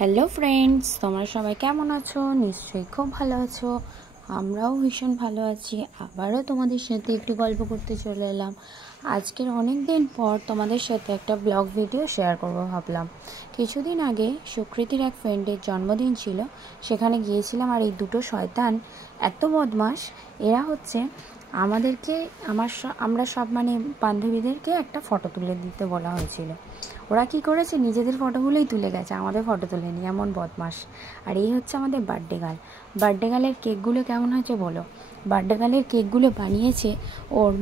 Hello friends, তোমরা সবাই কেমন আছো? নিশ্চয়ই খুব ভালো আছো। আমরাও ভীষণ ভালো আছি। আবারও তোমাদের সাথে একটু গল্প করতে চলে এলাম। আজকের অনেক দিন পর তোমাদের সাথে একটা ব্লগ ভিডিও শেয়ার করবো ভাবলাম। কিছুদিন আগে সুকৃতির এক ফ্রেন্ডের জন্মদিন ছিল, সেখানে গিয়েছিলাম। আর এই দুটো শয়তান এত বদমাস, এরা হচ্ছে আমাদেরকে আমরা সব বান্ধবীদেরকে একটা ফটো তুলে দিতে বলা হয়েছিল। ওরা কি করেছে, নিজেদের ফটোগুলোই তুলে গেছে, আমাদের ফটো তুলেনি, এমন বদমাস। আর এই হচ্ছে আমাদের বার্থডে গার্ল। বার্থডে গার্লের কেকগুলো কেমন হয়েছে বলো? বার্থডে গার্লের কেকগুলো বানিয়েছে ওর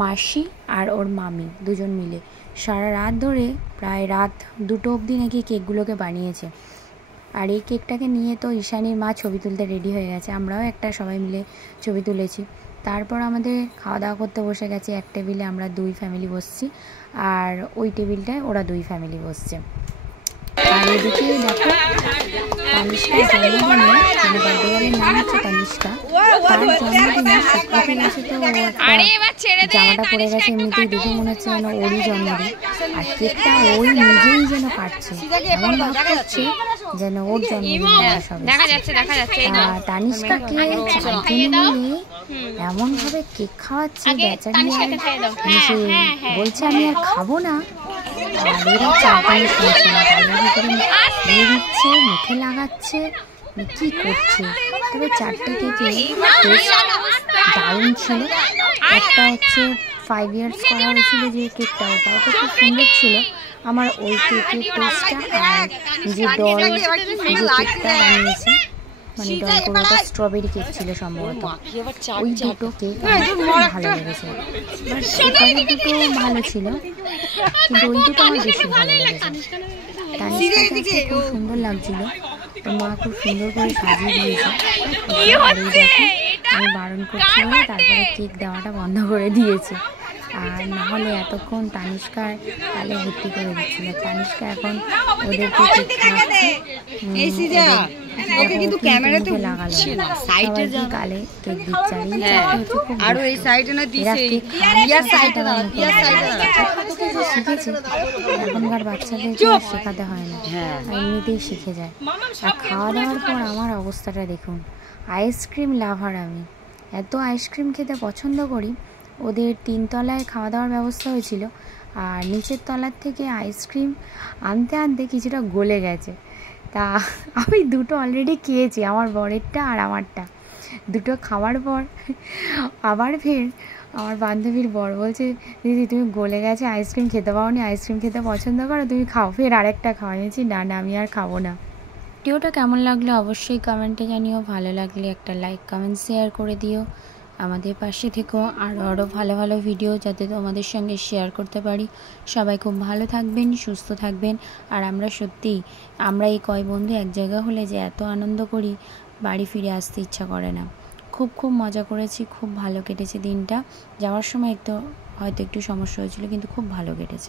মাসি আর ওর মামি দুজন মিলে। সারা রাত ধরে, প্রায় রাত 2টো অবধি নাকি কেকগুলোকে বানিয়েছে। আর এই কেকটাকে নিয়ে তো ঈশানীর মা ছবি তুলতে রেডি হয়ে গেছে। আমরাও একটা সবাই মিলে ছবি তুলেছি। তারপর আমাদের খাওয়া দাওয়া করতে বসে গেছে। এক টেবিলে আমরা 2 ফ্যামিলি বসছি, আর ওই টেবিলটায় ওরা 2 ফ্যামিলি বসছে। আর এদিকে দেখো, তানিষ্কার জন্মদিনে, বার্থডে নাম হচ্ছে তানিষ্কা, তার জন্মদিনে সুকৃতি গেছে। তো জামাটা পরে গেছে, এমনিতেই দেখে মনে হচ্ছে যেন ওরই জন্মদিন। আর কেকটা ওই নিজেই যেন কাটছে, এমন ভাব করছে যেন ওর জন্মদিন। তানিষ্কাকে এমন ভাবে কেক খাওয়াচ্ছে বেচারি, বলছে আমি আর খাবো না। আর এরা চারপাশে দিচ্ছে, মুখে লাগাচ্ছে, কি করছে। তবে 4টে কেকে দারুণ ছিল। একটা হচ্ছে 5 ইয়ার্স করা হয়েছিল যে কেকটা, ওটাও তো খুব সুন্দর ছিল। আমার ওই কেকের টেস্টটা আর যে ডল যে কেকটা বানিয়েছে, ডল করে, ওটা স্ট্রবেরি কেক ছিল সম্ভবত। ওই দুটো কেক ভালো লেগেছে। এবারের দুটো ভালো ছিল, কিন্তু ওই দুটো আমার বেশি ভালো লেগেছে। তানিষ্কাকে খুব সুন্দর লাগছিল, তো মা খুব সুন্দর করে সাজিয়ে দিয়েছে। আমি বারণ করছি বলে তারপরে কেক দেওয়াটা বন্ধ করে দিয়েছে। আর নাহলে এতক্ষণ তানিষ্কার গালে ভর্তি করে দিচ্ছিল। তানিষ্কা এখন ওদেরকে কেক খাওয়াচ্ছে। কিন্তু ক্যামেরাতে লাগালো সাইডে গালে কেক দিচ্ছে। আর এই সাইডে না দিছে, ইয়া সাইডে দাও, ইয়া সাইডে দাও। শিখেছে, এখনকার বাচ্চাদেরকে শেখাতে হয় না, এমনিতেই শিখে যায়। আর খাওয়া দাওয়ার পর আমার অবস্থাটা দেখুন। আইসক্রিম লাভার আমি, এত আইসক্রিম খেতে পছন্দ করি। ওদের 3 তলায় খাওয়া দাওয়ার ব্যবস্থা হয়েছিল, আর নিচের তলার থেকে আইসক্রিম আনতে আনতে কিছুটা গলে গেছে। তা আমি 2টো অলরেডি খেয়েছি, আমার বরেরটা আর আমারটা। 2টো খাওয়ার পর আবার ফের আমার বান্ধবীর বর বলছে, দিদি তুমি গলে গেছে, আইসক্রিম খেতে পারোনি, আইসক্রিম খেতে পছন্দ করো, তুমি খাও। ফের আরেকটা খাওয়াইছি, না আমি আর খাবো না। ভিডিওটা কেমন লাগলো অবশ্যই কমেন্টে জানিও। ভালো লাগলে একটা লাইক, কমেন্ট, শেয়ার করে দিও। আমাদের পাশে থেকো, আরও ভালো ভালো ভিডিও যাতে তোমাদের সঙ্গে শেয়ার করতে পারি। সবাই খুব ভালো থাকবেন, সুস্থ থাকবেন। আর আমরা এই কয় বন্ধু এক জায়গা হলে যে এত আনন্দ করি, বাড়ি ফিরে আসতে ইচ্ছা করে না। খুব মজা করেছি, খুব ভালো কেটেছে দিনটা। যাওয়ার সময় হয়তো একটু সমস্যা হয়েছিল, কিন্তু খুব ভালো কেটেছে।